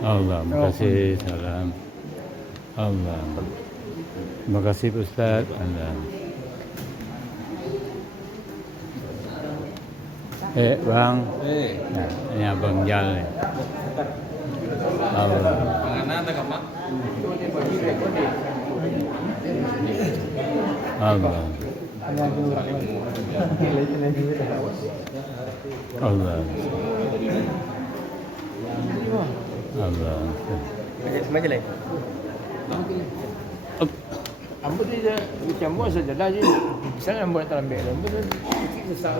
Allah, makasih. Salam. Allah. Makasih Ustaz. Allah. Bang. Nah, ini Abang Jal nih. Allah. Allah. Allah. Allah. Macam lain. Ambil dia campur saja dah je. Misalnya ambil tak ambil ambil tu susah.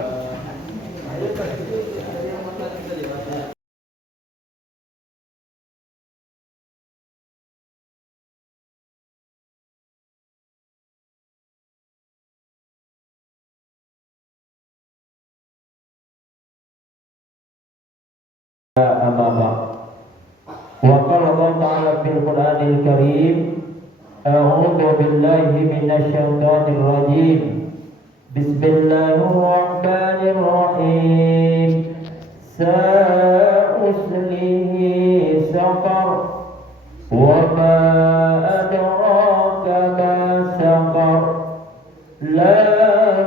وقال الله تعالى في القرآن الكريم أعوذ بالله من الشيطان الرجيم بسم الله الرحمن الرحيم سأصليه سقر وما أدراك ما سقر لا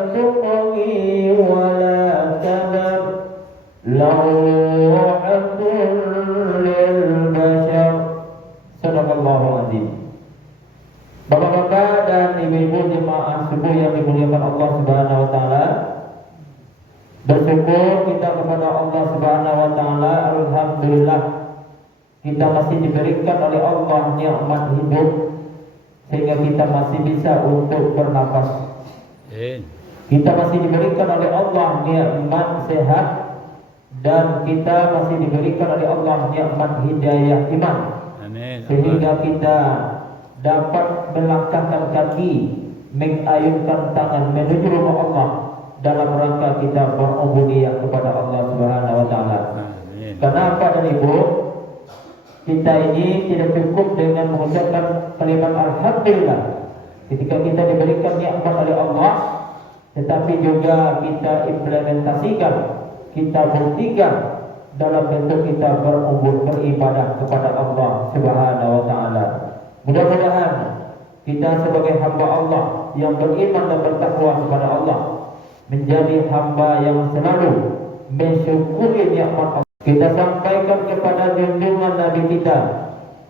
تطغي ولا تذر لواحة للبشر Sadaqallahu azim. Bapak-bapak dan ibu-ibu jemaah subuh yang dimuliakan Allah Subhanahu wa taala, bersyukur kita kepada Allah Subhanahu wa taala, alhamdulillah kita masih diberikan oleh Allah nikmat hidup sehingga kita masih bisa untuk bernapas. Kita masih diberikan oleh Allah nikmat sehat dan kita masih diberikan oleh Allah nikmat hidayah iman. Sehingga kita dapat melangkahkan kaki, mengayunkan tangan menuju rumah Allah dalam rangka kita berubudiyah kepada Allah Subhanahu wa taala. Kenapa dan Ibu? Kita ini tidak cukup dengan mengucapkan kalimat alhamdulillah ketika kita diberikan nikmat oleh Allah, tetapi juga kita implementasikan, kita buktikan dalam bentuk kita beribadah kepada Allah Subhanahu wa taala. Mudah-mudahan kita sebagai hamba Allah yang beriman dan bertakwa kepada Allah menjadi hamba yang selalu mensyukuri nikmat Allah. Kita sampaikan kepada junjungan Nabi kita,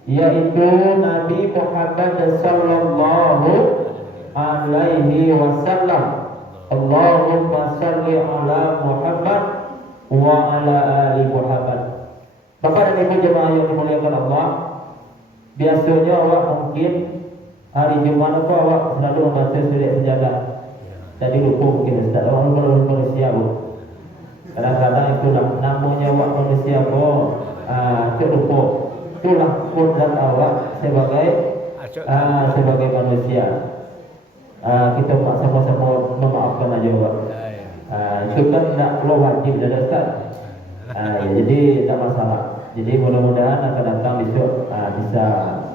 yaitu Nabi Muhammad sallallahu alaihi wasallam. Allahumma salli ala Muhammad wa ala ali Muhammad. Bapak dan Ibu jemaah yang dimuliakan Allah, biasanya awak mungkin hari Jumat apa awak selalu membaca surat sejadah. Tadi lupa mungkin Ustaz, orang belum manusia bu. Kadang-kadang itulah namanya awak manusia bu. Lupa. Itulah kodrat awak sebagai manusia. Kita sama-sama memaafkan aja awak. Itu kan tidak perlu wajib dari Ustaz. Jadi tak masalah. Jadi mudah-mudahan akan datang besok bisa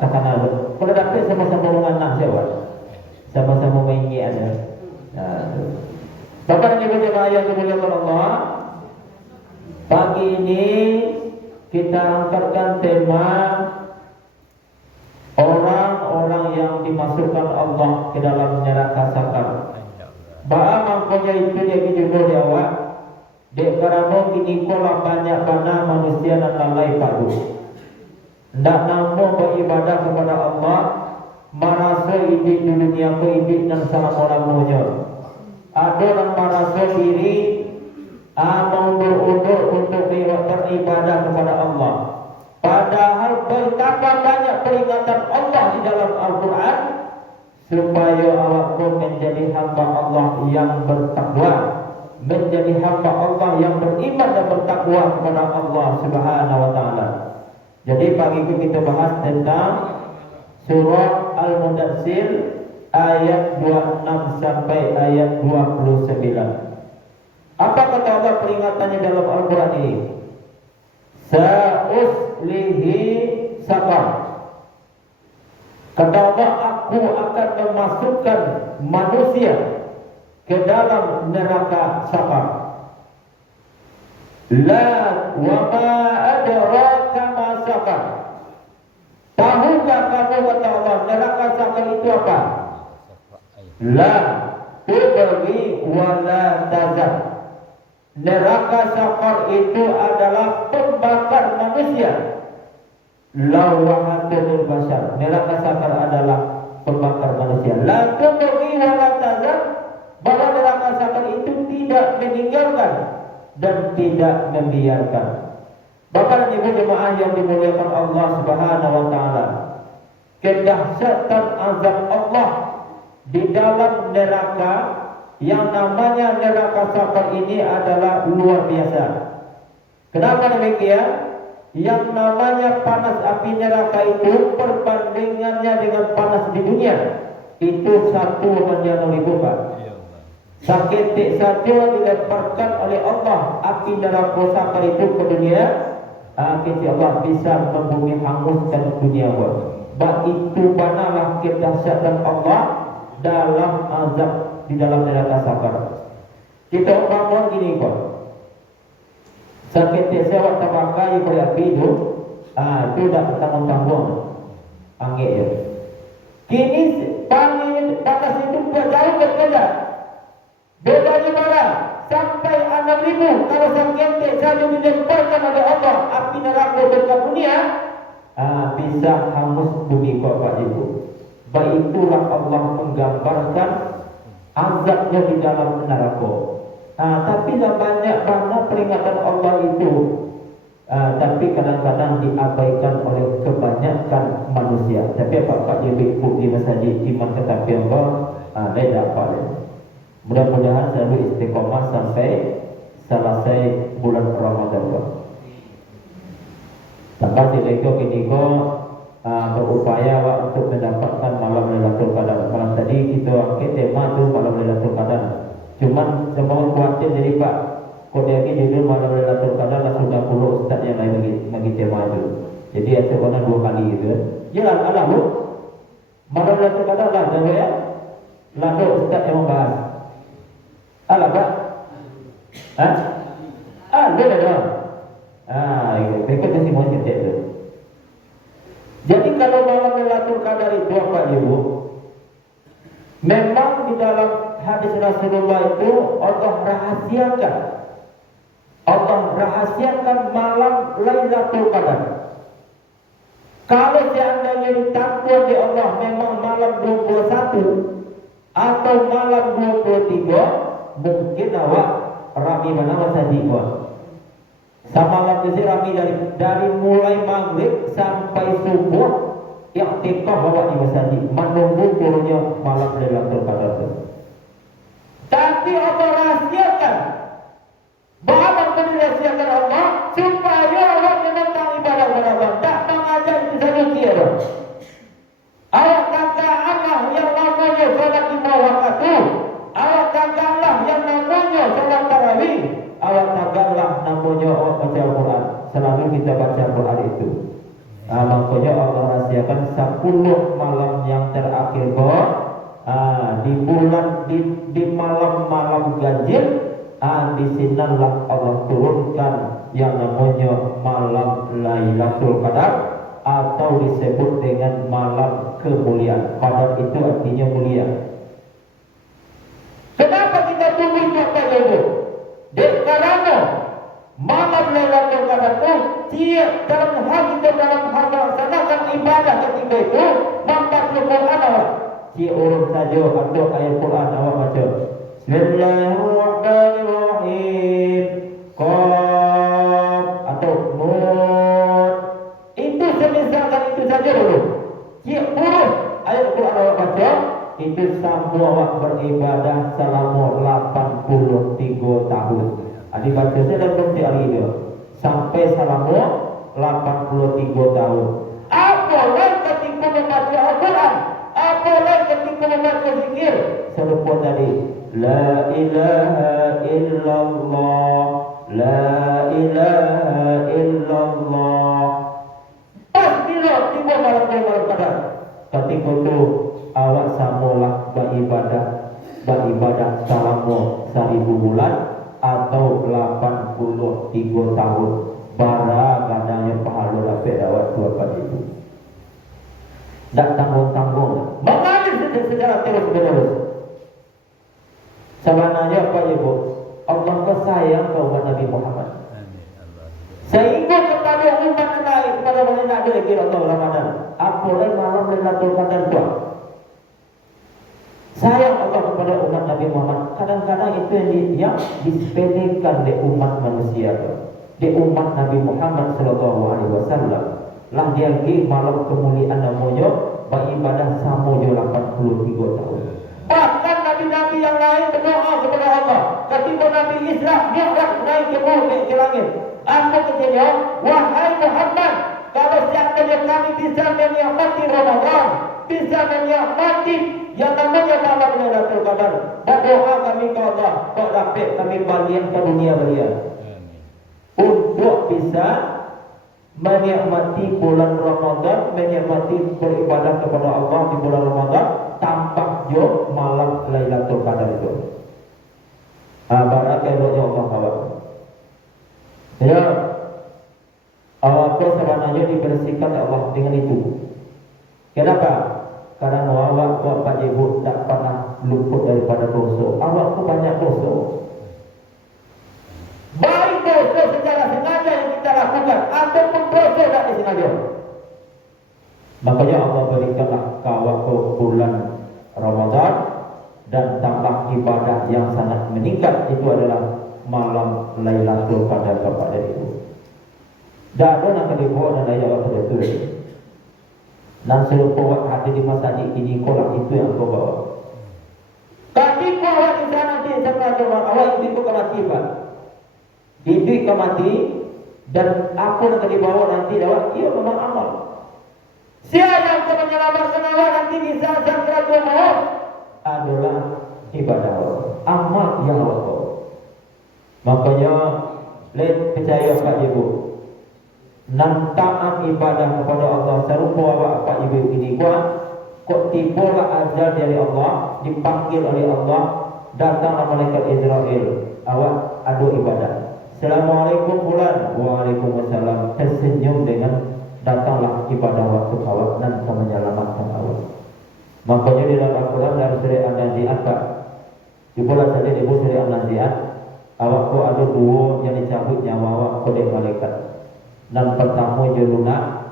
terkenal. Kalau dapat sama-sama mengenang siapa, sama-sama mengingat ada. Bapak dan Ibu jemaah yang dimuliakan Allah, pagi ini kita angkatkan tema orang-orang yang dimasukkan Allah ke dalam neraka sakar. Ba'a mangkonya itu dia juga dia awak. Dek kerana kini kolam banyak mana manusia dan lalai padu. Ndak namu beribadah kepada Allah, merasa hidup di dunia ke hidup dan salah orang-orangnya. Ada yang merasa diri mundur-undur untuk beribadah kepada Allah. Padahal betapa banyak peringatan Allah di dalam Al-Quran supaya awakmu menjadi hamba Allah yang bertakwa, menjadi hamba Allah yang beriman dan bertakwa kepada Allah Subhanahu wa taala. Jadi pagi ini kita bahas tentang surah Al-Mudaththir ayat 26 sampai ayat 29. Apa kata Allah peringatannya dalam Al-Quran ini? Sa'uslihi saqar. Kata Allah, aku akan memasukkan manusia ke dalam neraka saqar. La wa ma adraka ma saqar. itu apa? La tubghi wa la tazar. Neraka sakar itu adalah pembakar manusia. Lawahatul basar. Neraka sakar adalah pembakar manusia. La tubghi wa la tazar. Bahwa neraka sakar itu tidak meninggalkan dan tidak membiarkan. Bapak dan Ibu jemaah yang dimuliakan Allah Subhanahu wa taala, kedahsyatan azab Allah di dalam neraka yang namanya neraka sakar ini adalah luar biasa. Kenapa demikian? Yang namanya panas api neraka itu perbandingannya dengan panas di dunia itu 1/1000, Pak. Seketik saja dilemparkan oleh Allah api neraka sakar itu ke dunia, akhirnya Allah bisa membumi hanguskan dunia. Bab itu manalah kedahsyatan Allah dalam azab di dalam neraka sakar. Kita bangun gini kok. Seketik sewa tabakai pada api itu, itu dah tanggung-tanggung angin ya. Kini panas itu jauh berbeda. Beda di mana? Sampai 6.000 kalau seketik saja dilemparkan oleh Allah api neraka ke dunia, bisa hangus bumi Bapak Ibu. Baik itulah Allah menggambarkan azabnya di dalam neraka. Tapi dah banyak banget peringatan Allah itu, tapi kadang-kadang diabaikan oleh kebanyakan manusia. Tapi Pak Ibu di masjid iman tetapi Allah tidak apa. Mudah-mudahan selalu istiqomah sampai selesai bulan Ramadan. Sampai tidak ini berupaya untuk mendapatkan malam Lailatul Qadar. Malam tadi kita angkat tema tu malam Lailatul Qadar. Cuman semua khawatir jadi Pak, kau dia ini judul malam Lailatul Qadar lah sudah 10 ustaz yang lain bagi tema tu. Jadi ada orang 2 kali gitu. Jelas ada bu. Malam Lailatul Qadar lah tahu ya. Lalu ustaz yang membahas. Alah Pak. Ada dah. Mereka kasih mau cerita tu. Jadi kalau malam Lailatul Qadar itu apa Ibu? Memang di dalam hadis Rasulullah itu Allah rahasiakan malam Lailatul Qadar. Kalau seandainya ditakut di Allah memang malam 21 atau malam 23, mungkin awak rami mana masa dibuat. Samalam itu rami dari mulai maghrib sampai subuh i'tikaf awak di masjid menunggu turunnya malam Lailatul Qadar itu. Tapi Allah rahasiakan. Bahkan dirahasiakan Allah supaya Allah menentang ibadah kepada Allah. Tak mengajar itu saja kira. Awak kata Allah yang namanya salat 5 waktu. Awak katakanlah yang namanya salat tarawih. Awak katakanlah namanya baca Al-Quran. Selalu kita baca Al-Quran itu. Makanya Allah rahasiakan 10 malam yang terakhir di bulan di malam-malam ganjil. Di sinilah Allah turunkan yang namanya malam Lailatul Qadar atau disebut dengan malam kemuliaan. Qadar itu artinya mulia. Kenapa kita tunggu apa itu? Karena malam Lailatul Qadar itu dalam hal kita dalam hal melaksanakan ibadah ketika itu membaca Quran awak. Urut saja atau ayat Quran awak baca. Bismillahirrahmanirrahim. Qaf atau Nun. Itu semisalkan itu saja dulu. Urut ayat Quran awak baca. Itu semua awak beribadah selama 83 tahun. Adik baca saya dan berhenti hari itu sampai selama 83 tahun. Apalagi ketika membaca Al-Quran, apalagi ketika membaca zikir, serupa tadi, La ilaha illallah, La ilaha illallah. Pas bila tiba malam Qadar, ketika itu awak samalah beribadah selama 1000 bulan atau 83 tahun. Bara gadanya pahala dapat awak 2 kali itu. Tak tanggung-tanggung. Mengalir secara terus-menerus. Sebenarnya apa ibu? Allah sayang ke umat Nabi Muhammad. Sehingga kepada umat lain, kepada orang yang ada lagi Allah Ramadan, apalagi malam Lailatul Qadar itu. Sayang Allah kepada umat Nabi Muhammad. Kadang-kadang itu yang disepelekan di umat manusia, di umat Nabi Muhammad Sallallahu Alaihi Wasallam. Lah dia pergi malam kemuliaan namanya beribadah sama je 83 tahun. Bahkan Nabi-Nabi yang lain berdoa kepada Allah. Ketika Nabi Isra Mi'raj naik ke langit. Apa katanya? Wahai Muhammad, kalau seandainya kami bisa menikmati Ramadan, bisa menikmati yang namanya malam Lailatul Qadar, berdoa kami ke Allah, kok dapat kami bagian ke dunia belia. Untuk bisa menikmati bulan Ramadan, menikmati beribadah kepada Allah di bulan Ramadan, tampak jo malam Lailatul Qadar itu. Barakallahu Allah kawan. Ya, awak sebenarnya dibersihkan Allah dengan itu. Kenapa? Karena awak bapak ibu tak pernah luput daripada dosa. Awak tu banyak dosa. Baik dosa secara sengaja yang kita lakukan, ataupun dosa tak disengaja. Makanya Allah berikanlah kawak ke bulan Ramadan dan tambah ibadah yang sangat meningkat. Itu adalah malam Lailatul Qadar kepada itu. Dah ada nak dibawa dan ayat waktu itu. Dan serupa hati di masjid ini kolak itu yang kau bawa. Tapi kalau di sana di sana awal itu kemati pak. Didik kemati dan apa yang dibawa nanti dapat ia memang amal. Siapa yang kau menyelamatkan awak nanti bisa sakaratul maut adalah ibadah amal yang awak bawa. Makanya let percaya Pak Ibu, nan taat ibadah kepada Allah serupa awak Pak Ibu ini kok tibalah azal dari Allah, dipanggil oleh Allah, datanglah malaikat Israel, awak adu ibadah. Assalamualaikum bulan, waalaikumsalam, tersenyum dengan datanglah ibadah waktu awak dan menyelamatkan awak. Makanya di dalam Al-Quran dari surah An-Nazi'at Pak, dibuat saja di surah An-Nazi'at. Awak ko ada dua yang dicabut nyawa awak oleh malaikat. Dan pertama je lunak,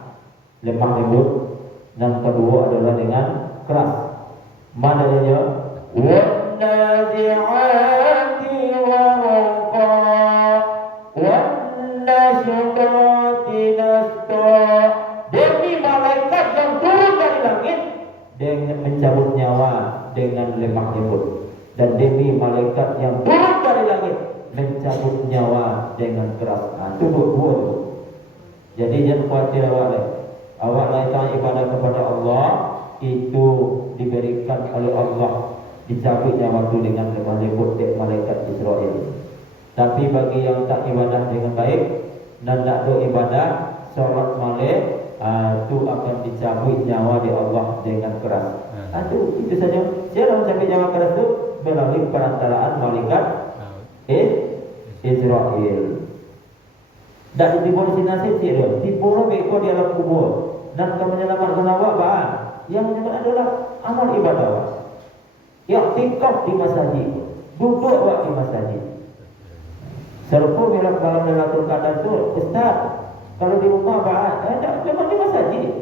lemah lembut, dan kedua adalah dengan keras. Mana dia? Wan-nazi'ati gharqa, wan-nashrati nashta. Demi malaikat yang turun dari langit dengan mencabut nyawa dengan lemah lembut, dan demi malaikat yang turun dari langit mencabut nyawa dengan keras. Itu dua. Jadi jangan khawatir awak lakukan ibadah kepada Allah itu diberikan oleh Allah, dicabut nyawa itu dengan lemah lembut dari malaikat Israel. Tapi bagi yang tak ibadah dengan baik dan tak do ibadah sholat malam, itu akan dicabut nyawa di Allah dengan keras. Itu saja. Siapa yang mencabut nyawa keras itu melalui perantaraan malaikat Israel. Dan dibawa di nasib dia, dibawa beko di alam kubur dan akan menyelamatkan awak bahan. Yang menyelamatkan adalah amal ibadah awak. Yang tikaf di masjid, duduk awak di masjid. Serupa bila malam Lailatul Qadar itu, Ustaz, kalau di rumah bahan, tak memang di masjid.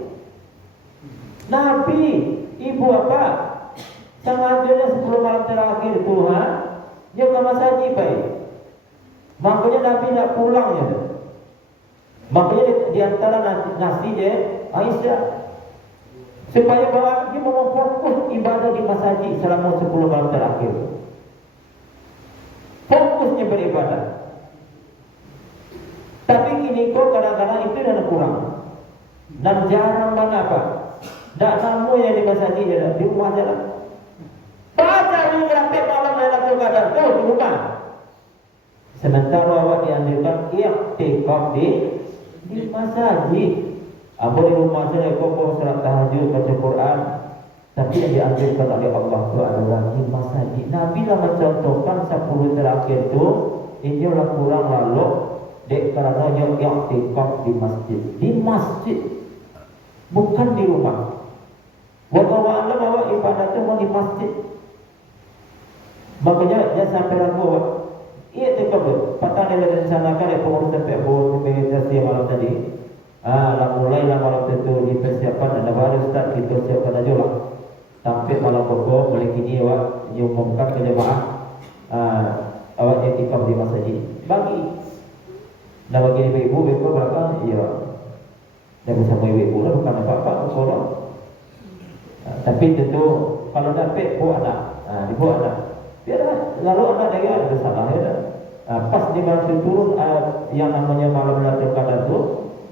Nabi, ibu apa? Sengaja 10 malam terakhir Tuhan, dia ke masjid baik. Makanya Nabi nak pulangnya. Makanya di antara nasi dia Aisyah supaya bawa dia mau fokus ibadah di masjid selama 10 malam terakhir. Fokusnya beribadah. Tapi kini kok kadang-kadang itu dah kurang. Dan jarang banget apa? Tak tamu yang di masjid dia di rumah je lah. Baca ni berapa malam Lailatul Qadar tu di rumah. Sementara awak dianjurkan i'tikaf di masjid. Apa di rumah saya kau salat tahajud, baca Quran. Tapi yang dianjurkan oleh Allah itu adalah di masjid. Nabi lah mencontohkan 10 terakhir tu ini lah kurang lalu dek kerana yang i'tikaf di masjid. Di masjid, bukan di rumah. Wallahu a'lam bahwa ibadah itu mau di masjid. Makanya jangan sampai ragu. Iya tu kau. Patah dia dari sana kan pengurus sampai organisasi malam tadi. Mulailah malam itu dipersiapkan, ada baru start kita siapkan aja lah. Sampai malam pokok mulai kini awak diumumkan ke jemaah awak iktikaf di masjid. Bagi. Dah bagi ibu-ibu berapa? Iya. Dan bersama ibu-ibu lah bukan apa-apa sekolah. Tapi tentu kalau dapat buat anak, dibuat anak. Biarlah, lalu anak dia ada salah ya. Pas di masjid turun yang namanya malam Lailatul Qadar itu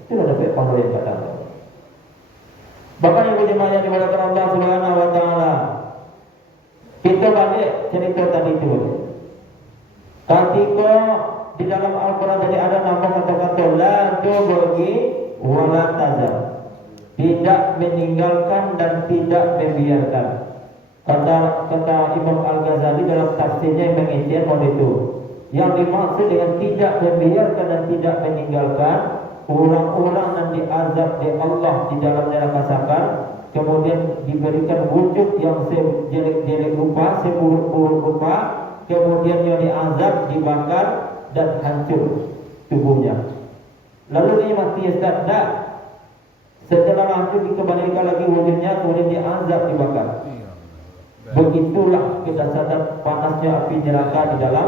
sudah dapat pahala yang kadang. Bapak Ibu jemaah yang dimuliakan Allah Subhanahu wa taala. Kita balik cerita tadi itu. Ketika di dalam Al-Qur'an tadi ada nama kata-kata la tubghi wa la tazar. Tidak meninggalkan dan tidak membiarkan. Kata Imam Al-Ghazali dalam tafsirnya yang mengintian itu. Yang dimaksud dengan tidak membiarkan dan tidak meninggalkan, orang-orang yang diazab di Allah di dalam neraka sakar, kemudian diberikan wujud yang sejelek-jelek rupa, seburuk-buruk rupa, kemudian yang diazab, dibakar dan hancur tubuhnya. Lalu dia mati tak. Setelah hancur dikembalikan lagi wujudnya, kemudian diazab, dibakar. Begitulah kedahsyatan panasnya api neraka di dalam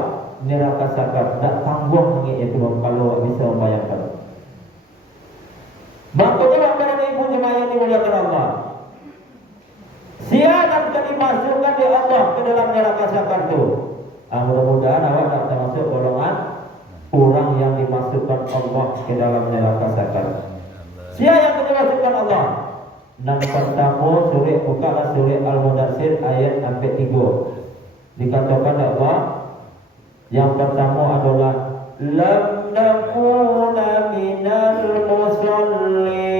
neraka sakar. Tak tanggung itu kalau bisa membayangkan. Makanya Bapak dan Ibu jemaah yang dimuliakan Allah, siapa akan dimasukkan di Allah ke dalam neraka sakar itu? Mudah-mudahan awak tak termasuk golongan orang yang dimasukkan Allah ke dalam neraka sakar. Siapa yang akan dimasukkan Allah? Nang pertama bukalah surah Al-Mudaththir ayat 3. Dikatakan Allah yang pertama adalah lam nakuna minal musallin.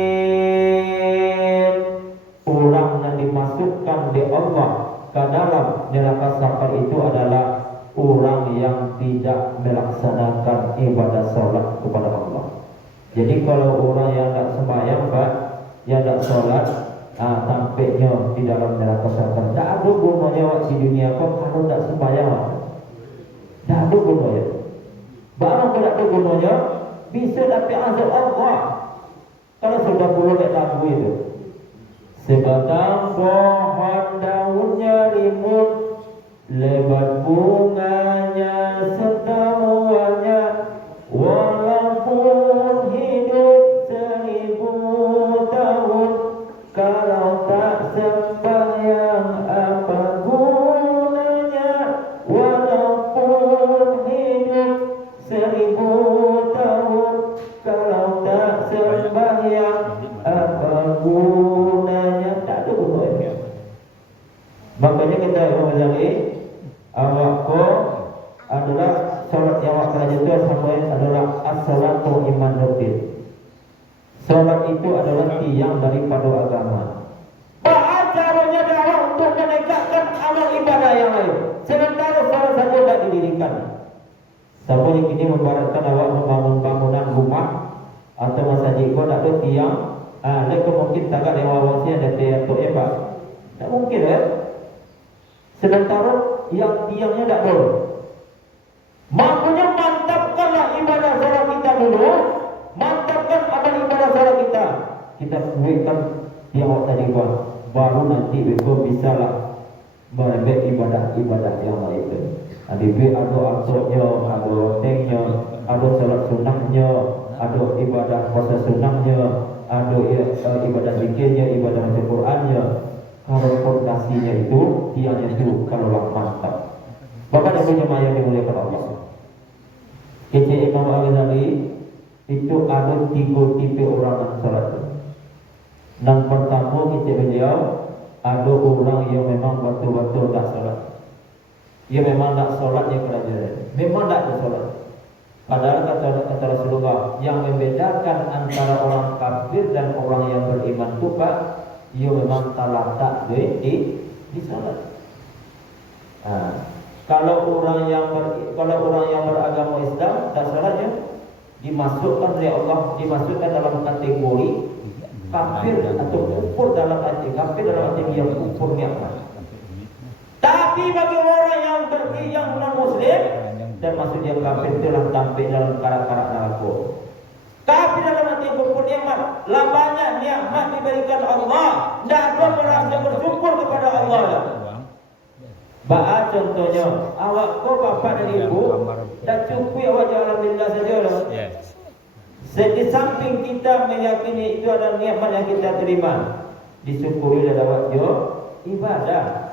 Orang yang dimasukkan di Allah ke dalam neraka sakar itu adalah orang yang tidak melaksanakan ibadah salat kepada Allah. Jadi kalau orang yang tak sembahyang, Pak, yang tak solat, tampaknya di dalam neraka sakar. Tak ada gunanya di dunia kau kalau tak sembahyang. Tak ada gunanya. Barang kalau tak ada gunanya, bisa dapat azab Allah. Kalau sudah puluh lagu itu. Sebatang pohon daunnya rimbun, lebat bunganya semuanya, walaupun hidup 1000 tahun, kalau tak sembahyang apa gunanya, walaupun hidup 1000 tahun, kalau tak sembahyang apa gunanya. Tak ada gunanya. Makanya kita Ghazali awakku adalah salat yang awak kerja itu adalah as-salatu imanuddin. Salat itu adalah tiang daripada agama. Caranya dakwah untuk menegakkan amal ibadah yang lain. Sementara salat saja tidak didirikan. Siapa yang kini membaratkan awak membangun bangunan rumah atau masjid kau tak ada tiang, mereka mungkin tak ada yang awasnya ada tiang tu Pak. Tak mungkin Sementara yang tiangnya tak boleh. Makanya mantapkanlah ibadah salat kita dulu. Mantapkan amal ibadah salat kita. Kita kuatkan yang awak tadi buat. Baru nanti kita bisalah membuat ibadah-ibadah yang lain. Ada artoknya, ada lotengnya, ada salat sunahnya, ada ibadah puasa sunahnya, ada ibadah zikirnya, ibadah baca Qurannya. Kalau fondasinya itu, tiangnya itu kalaulah mantap. Bapak dan Ibu jemaah yang dimuliakan Allah. Kece Imam Al-Ghazali itu ada 3 tipe orang yang salat. Yang pertama kece beliau ada orang yang memang betul-betul tak salat. Ia memang tak salat yang kerajaan. Memang tak salat. Padahal kata Rasulullah yang membedakan antara orang kafir dan orang yang beriman itu Pak, ia memang tak di salat. Kalau orang yang beragama Islam tak salatnya dimasukkan oleh Allah, dimasukkan dalam kategori kafir atau kufur dalam arti kafir dalam arti yang kufur nikmat. Tapi bagi orang yang non muslim, termasuk dia kafir, telah tampil dalam karak-karak neraka. Kafir dalam arti berpun nikmat, lah banyak nikmat diberikan Allah, tidak ada merasa bersyukur kepada Allah. Ba'a contohnya, awak kau bapak dan ibu dah cukup awak alhamdulillah saja lah. Yes. Di samping kita meyakini itu adalah nikmat yang kita terima, disyukuri oleh awak jo ibadah.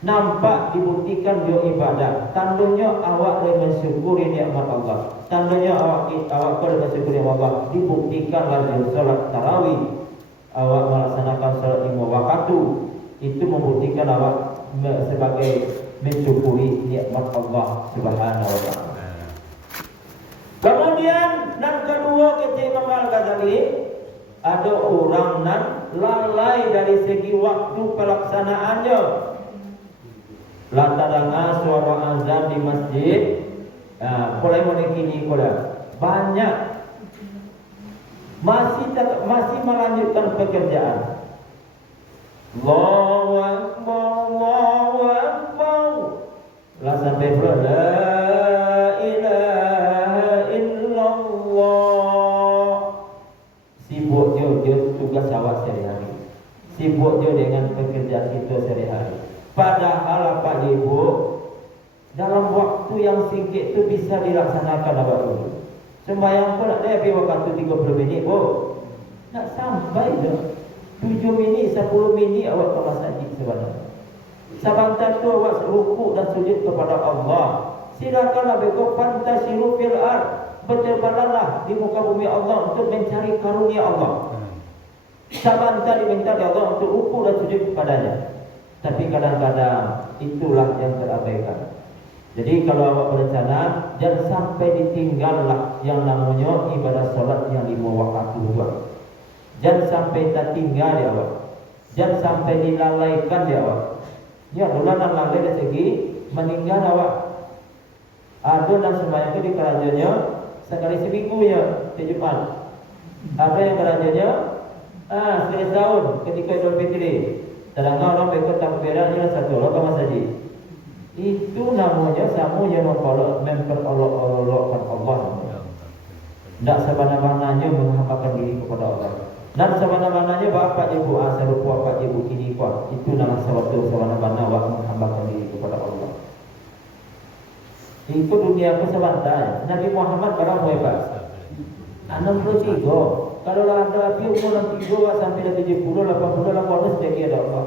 Nampak dibuktikan jo ibadah. Tandanya awak boleh mensyukuri nikmat Allah. Tandanya awak boleh mensyukuri nikmat Allah. Dibuktikan lagi salat tarawih. Awak melaksanakan salat 5 waktu. Itu membuktikan awak sebagai mensyukuri nikmat Allah Subhanahu wa taala. Kemudian dan kedua kata Imam Al-Ghazali, ada orang nan lalai dari segi waktu pelaksanaannya. Lantaran suara azan di masjid, mulai kini banyak masih melanjutkan pekerjaan. Allahu Akbar, Allahu Akbar. Lah sampai la ilaha illallah. Sibuk dia tugas awak sehari-hari. Sibuk dia dengan pekerjaan itu sehari-hari. Padahal Pak Ibu dalam waktu yang singkat itu bisa dilaksanakan apa dulu. Sembahyang pun nak lebih waktu 30 minit bu. Nak sampai dah 7 minit, 10 minit awak ke masjid sebenarnya. Sebentar tu awak rukuk dan sujud kepada Allah. Silakanlah beko fantasiru fil ard. Berterbanganlah di muka bumi Allah untuk mencari karunia Allah. Sebentar diminta oleh Allah untuk rukuk dan sujud kepadanya. Tapi kadang-kadang itulah yang terabaikan. Jadi kalau awak berencana, jangan sampai ditinggallah yang namanya ibadah salat yang 5 waktu juga. Jangan sampai tertinggal ya awak. Jangan sampai dilalaikan ya awak. Ya, dolanan lalai dari segi meninggal awak. Ada dan sembahyang itu di kerajaannya sekali seminggu ya, di Jumat. Ada yang kerajaannya sekali setahun ketika Idul Fitri. Sedangkan orang berikut takbirannya satu orang ke masjid. Itu namanya samunya memperolok-olokkan Allah. Tidak sebenarnya menghambakan diri kepada Allah. Dan sebenarnya bapak ibu asal bapak ibu kini kuat. Itu nama suatu sebenarnya menghambakan diri kepada Allah. Itu dunia ku sebentar. Nabi Muhammad berapa hebat? 63. Kalau ada api umur 63 sampai 70, 80, 80 sedikit ada Allah.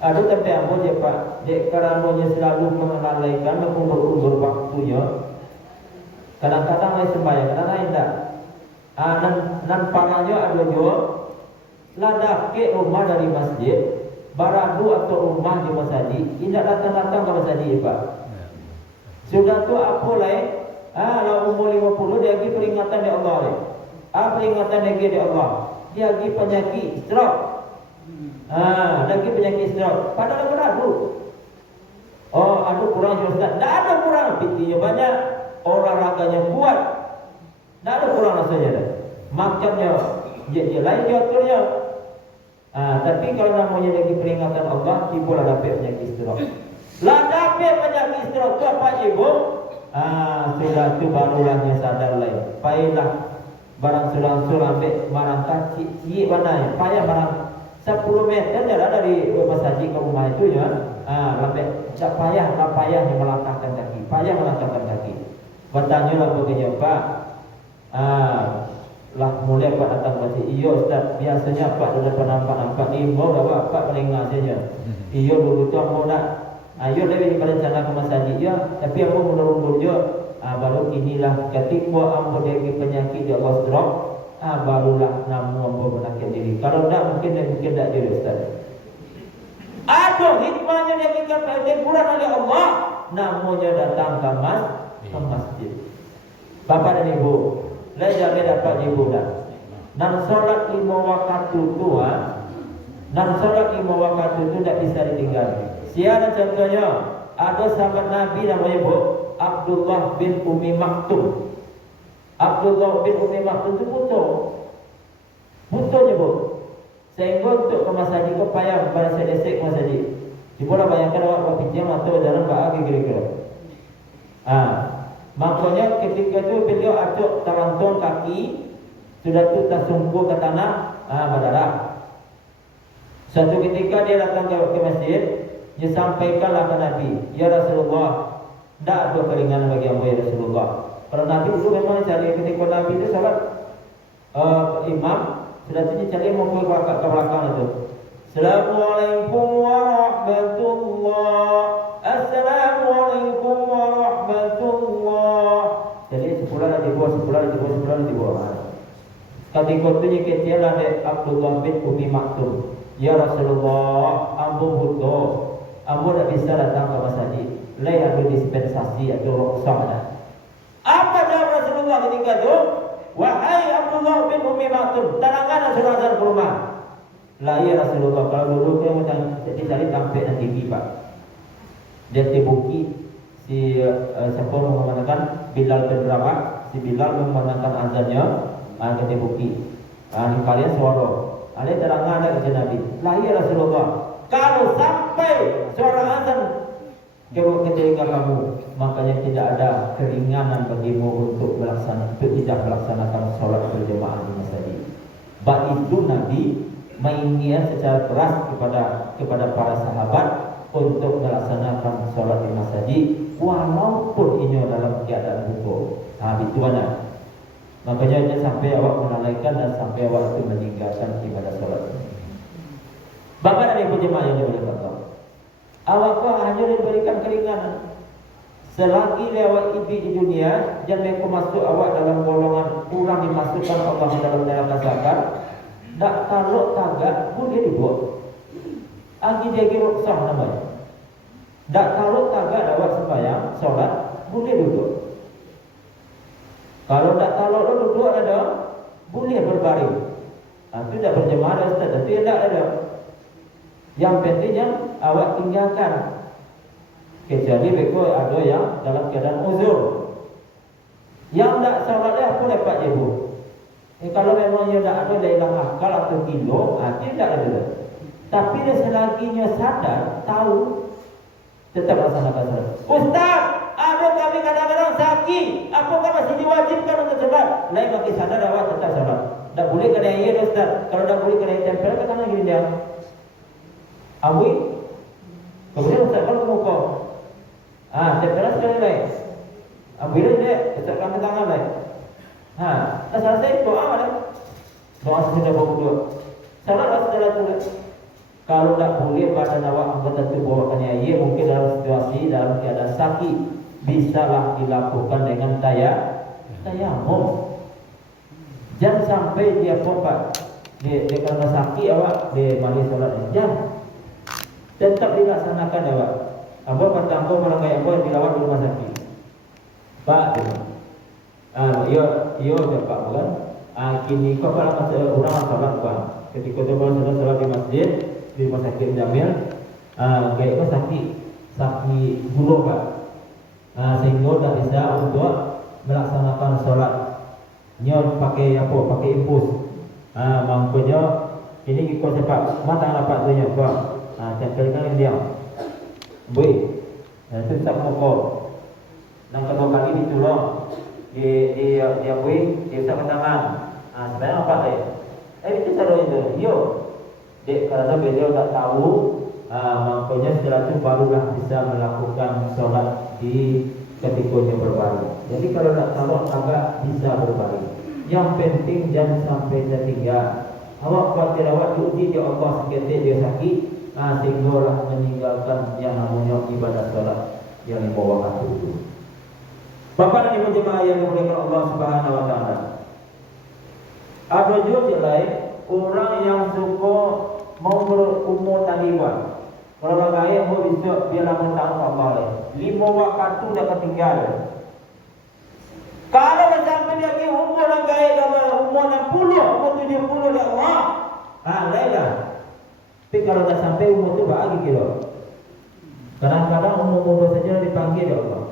Ada tapi ambo je Pak, dek karananya selalu mengalaikan mengundur-undur waktunya. Kadang-kadang lain sembahyang, kadang-kadang tidak. Dan parahnya ada juga ladak ke rumah dari masjid, baradu atau rumah di masjid, tidak datang-datang ke masjid Pak. Sudah tu apa lain? Kalau umur 50 dia pergi peringatan di Allah ni. Peringatan lagi di Allah. Dia pergi penyakit stroke. Lagi penyakit stroke. Padahal beradu. Oh, ada kurang Ustaz. Tak ada kurang, pitinya banyak, olahraganya kuat. Tak ada kurang rasanya dah. Makannya dia lain dia aturnya. Tapi kalau namanya lagi peringatan Allah, timbul dapat penyakit stroke. Lah dapat penyakit stroke tu apa ibu? Sudah tu barulah dia sadar lain. Payahlah barang sulang-sulang ambil barang kacik mana payah barang 10 meter jalan dari masjid ke rumah itu ya. Lebih tak payah yang melangkahkan kaki. Payah melangkahkan kaki. Bertanya lah begini Pak. Lah mulai Pak datang masjid. Iya Ustaz, biasanya Pak sudah nampak ni mau dah Pak melengah saja. Iya dulu tu mau nak. Ayo lebih berencana ke masjid ya, tapi aku mundur-mundur je. Baru inilah ketika ambo degi penyakit dia stroke, barulah namu ambo menakut diri. Kalau tak mungkin tak jadi Ustaz. Ada hikmahnya dia kita teguran oleh Allah, namanya datang ke masjid. Bapak dan Ibu, belajar dapat ibu dah. Dan solat 5 waktu tu, dan solat 5 waktu tu tak bisa ditinggal. Siapa contohnya? Ada sahabat Nabi namanya Bu Abdullah bin Umi Maktum. Abdullah bin Umi Maktum itu butuhnya Bu. Sehingga untuk ke masjid ke payah pada sedesek masjid. Coba bayangkan awak buat pinjam atau jalan bagi kira-kira. Makanya ketika itu beliau acuk taranton kaki, sudah tu tersungkur ke tanah, berdarah. Suatu ketika dia datang ke masjid, dia sampaikanlah ke Nabi, ya Rasulullah, tidak ada keringanan bagi hamba ya Rasulullah. Kalau Nabi dulu memang cari ketika Nabi itu salat imam, sudah tu cari mau ke belakang itu. Assalamualaikum warahmatullah. Assalamualaikum warahmatullah. Jadi sebulan di bawah. Ketika itu dia ada Abdullah bin Umi Maktum. Ya Rasulullah, ampun butuh, ampun tak bisa datang ke masjid. Lain ada dispensasi atau rukhsah. Apa jawab Rasulullah ketika itu? Wahai Abdullah bin Umi Maktum, tanangkan surat ke rumah. Lah ya Rasulullah, kalau dulu dia macam dicari tampil dan tinggi pak. Dia tibuki si siapa mengatakan Bilal bin Rabah, si Bilal memandangkan azannya, kita buki. Ini kalian suara. Ada terangan ada ke Nabi. Lah ya Rasulullah, kalau sampai suara azan ketika kamu, makanya tidak ada keringanan bagimu untuk tidak melaksanakan sholat berjamaah di masjid. Bab itu Nabi mainkan secara keras kepada para sahabat untuk melaksanakan sholat di masjid walaupun ini dalam keadaan hukum. Itu mana? Makanya dia sampai awak menalaikan dan sampai awak itu meninggalkan ibadah sholat. Bapak dan ibu jemaah yang dimuliakan Allah, awak hanya diberikan keringanan selagi lewat ibi di dunia, jangan masuk awak dalam golongan kurang dimasukkan Allah dalam neraka zakar. Tak kalau tagak boleh dibuat. Agi jadi rukhsah namanya. Tak kalau tagak dapat sembahyang solat boleh duduk. Kalau tak kalau duduk ada boleh berbaring. Itu tak berjemaah ada Ustaz, itu tidak ada. Yang pentingnya awak tinggalkan. Kecuali beko ada yang dalam keadaan uzur. Yang tak solatnya pun dapat ibu. Kalau memang dia tak ada dia hilang akal atau kilo, tidak ada. Tapi dia selaginya sadar, tahu, tetap laksanakan salat. Ustaz, ada kami kadang-kadang sakit, apakah masih diwajibkan untuk salat? Lain bagi sadar awak tetap salat. Tak boleh kena air Ustaz. Kalau tak boleh kena tempel, kata mana gini dia? Abui, kemudian Ustaz kalau muka, tempel sekali lain. Abui dia, Ustaz kami tangan lain. Tak selesai doa ada. Doa sudah berdoa. Salat setelah itu. Kalau tak boleh badan awak anggota tubuh bawakannya ia mungkin dalam situasi dalam keadaan sakit bisalah dilakukan dengan tayamum. Jangan sampai dia pompat. Dia kalau sakit awak dia mari solat. Jangan. Tetap dilaksanakan awak. Apa kata engkau malah kayak apa yang dirawat di rumah sakit. Pak. Yo Pak bukan. Kini kau kalau masuk orang salat bukan. Ketika tu kalau sudah salat di masjid di rumah sakit Jamil, kayak kau sakit gula Pak. Sehingga tak bisa untuk melaksanakan solat. Nyo pakai apa? Pakai infus. Makanya ini kau cepat. Mata dapat tu nya Pak. Tempelkan dia. Boleh. Itu tak pokok. Dan kedua kali ditolong. Dia wing, dia letak ke tangan. Sebenarnya apa dia? Itu taruh itu. Yo, dek karena beliau tak tahu, makanya setelah itu barulah bisa melakukan solat di ketikanya berbaring. Jadi kalau tak tahu agak bisa berbaring. Yang penting jangan sampai tertinggal. Awak khawatir awak diuji di Allah seketik dia sakit, sehinggalah meninggalkan yang namanya ibadah solat yang dibawa waktu itu. Bapak dan Ibu jemaah yang dimuliakan Allah Subhanahu wa taala. Ada juga lain orang yang suka mau berumur taliban. Kalau bagai mau bisa biar lama tahun Allah. 5 waktu dah ketinggal. Kalau sampai dia ke umur orang gaya dalam umur 60, umur 70 dia Allah. Lainlah. Tapi kalau tak sampai umur tu bagi kira. Kadang-kadang umur saja dipanggil dia Allah.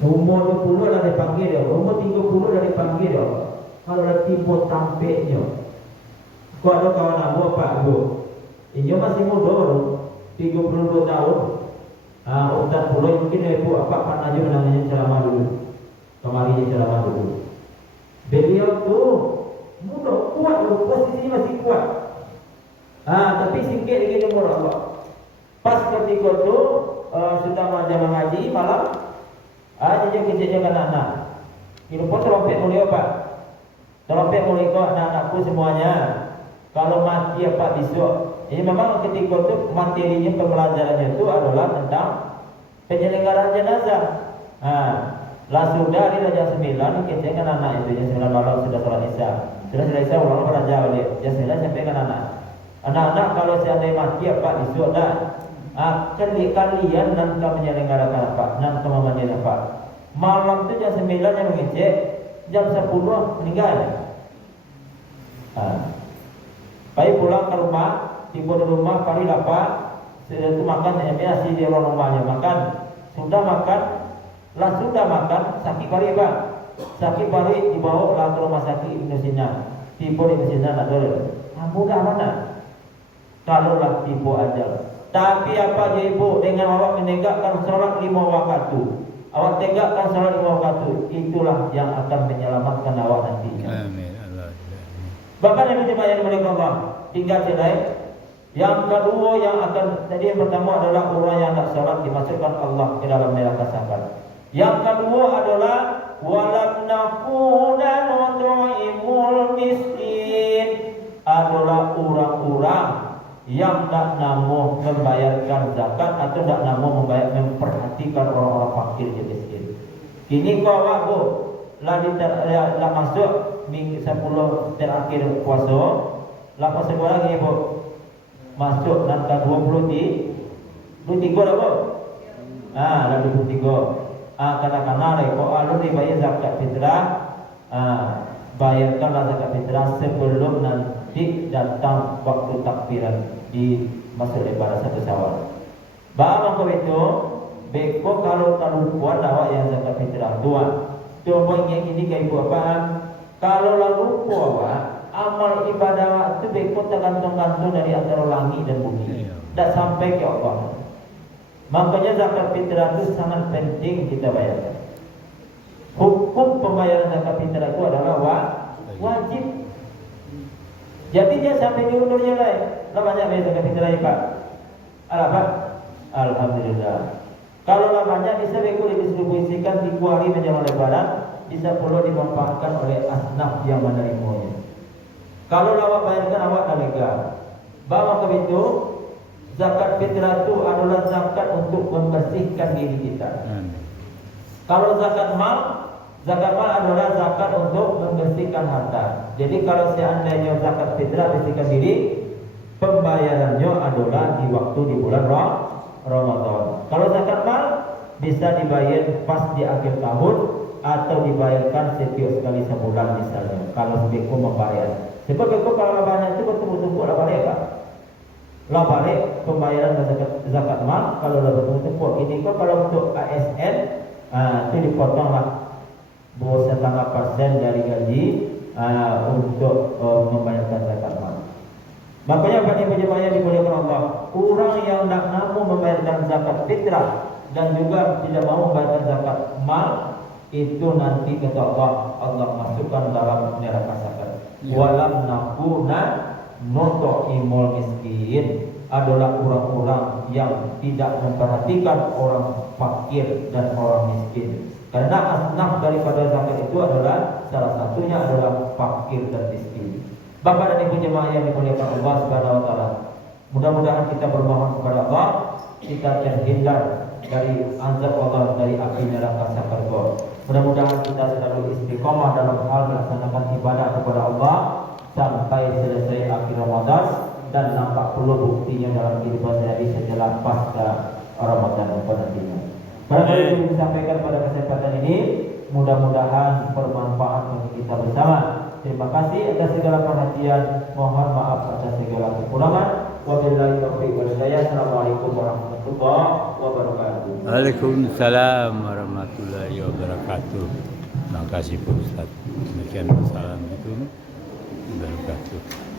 Umur 20 dah dipanggil dia, umur 30 dah dipanggil dia. Kalau dah timbul tampeknya. Kau ada kawan abu Pak Abu. Ini masih muda baru. 32 tahun. Ustaz Puloy mungkin ibu apa Pak Najib namanya ceramah dulu. Kemarin ceramah dulu. Beliau tuh muda, kuat loh, posisinya masih kuat. Tapi singkir dengan umur Allah. Pas ketika itu sudah mengajar ngaji malam, jadi kejadian anak-anak. Ini pun trompet mulia Pak. Trompet mulia kok anak-anakku semuanya. Kalau mati apa besok? Ini memang ketika itu materinya pembelajarannya itu adalah tentang penyelenggaraan jenazah. Lah sudah di jam 9 kita kan anak itu jam 9 malam sudah sholat isya. Sudah sholat isya ulang beraja oleh jam 9 sampai kan anak. Anak-anak kalau seandainya mati apa besok dah. Kalian nanti menyelenggarakan apa? Nanti memandikan apa? Malam itu jam 9 yang mengecek, jam 10 meninggal. Baik pulang ke rumah, tiba di rumah kali dapat, sudah itu makan, nasi di orang rumahnya makan, sudah makan, lah sudah makan, sakit kali Pak, sakit kali dibawa lah ke rumah sakit Indonesia, tiba di Indonesia nak dulu, mudah mana? Kalau lah tiba aja. Tapi apa je ibu dengan awak menegakkan sholat 5 waktu, awak tegakkan sholat 5 waktu, itulah yang akan menyelamatkan awak nantinya. Amin. Bapak dan Ibu yang dimuliakan Allah, 3 cerai. Yang kedua yang akan tadi yang pertama adalah orang yang tak sholat dimasukkan Allah ke dalam neraka safar. Yang kedua adalah walam nakuna nut'imul miskin, adalah orang-orang yang tak namu membayarkan zakat atau tak namu memperhatikan orang-orang fakir dan miskin. Kini kau awak bu, lah masuk minggu 10 terakhir puasa, lah puasa lagi bu, masuk nanti 23 lah bu, lah 23. Katakanlah kau alur dibayar zakat fitrah, bayarkanlah zakat fitrah sebelum nanti datang waktu takbiran di masuk lebaran 1 Syawal. Bapak kau itu, beko kalau lupa awak yang zakat fitrah dua. Coba yang ini kayak ibu apaan? Kalau lupa awak, amal ibadah awak itu beko tergantung-gantung dari antara langit dan bumi. Tak sampai ke Allah. Makanya zakat fitrah itu sangat penting kita bayarkan. Hukum pembayaran zakat fitrah itu adalah wajib. Jadi dia sampai diundurnya lah. Lah banyak bayar zakat fitrah Pak. Apa? Alhamdulillah. Kalau lah banyak bisa didistribusikan di hari menjelang lebaran, bisa perlu dimanfaatkan oleh asnaf yang menerimanya. Kalau awak bayarkan awak dah lega. Bawa ke itu, zakat fitrah itu adalah zakat untuk membersihkan diri kita. Kalau zakat mal adalah zakat untuk membersihkan harta. Jadi kalau seandainya zakat fitrah bersihkan diri, pembayarannya adalah di waktu di bulan Ramadan. Kalau zakat mal bisa dibayar pas di akhir tahun atau dibayarkan setiap sekali sebulan misalnya. Kalau sebeku membayar. Sebab beku kalau banyak itu bertumpuk-tumpuk lah balik Pak. Lah balik pembayaran zakat mal kalau lah bertumpuk-tumpuk. Ini kok kalau untuk ASN itu dipotong lah 2,5% dari gaji untuk membayarkan zakat mal. Makanya bagi jemaah yang dimuliakan Allah, orang yang tak mampu membayarkan zakat fitrah dan juga tidak mau membayarkan zakat mal, itu nanti kata Allah masukkan dalam neraka sakar. Walam nakuna nut'imul miskin, adalah orang-orang yang tidak memperhatikan orang fakir dan orang miskin. Karena asnaf daripada zakat itu adalah salah satunya adalah fakir dan miskin. Bapak dan Ibu jemaah yang dimuliakan Allah Subhanahu wa taala. Mudah-mudahan kita bermohon kepada Allah, kita terhindar dari azab Allah dari api neraka sakar. Mudah-mudahan kita selalu istiqomah dalam hal melaksanakan ibadah kepada Allah sampai selesai akhir Ramadan dan nampak perlu buktinya dalam kehidupan sehari setelah pasca Ramadan nantinya. Pada yang disampaikan pada kesempatan ini, mudah-mudahan bermanfaat bagi kita bersama. Terima kasih atas segala perhatian. Mohon maaf atas segala kekurangan. Wabillahi taufiq wal hidayah. Assalamualaikum warahmatullahi wabarakatuh. Waalaikumsalam warahmatullahi wabarakatuh. Terima kasih Pak Ustaz. Demikian wassalamualaikum warahmatullahi wabarakatuh.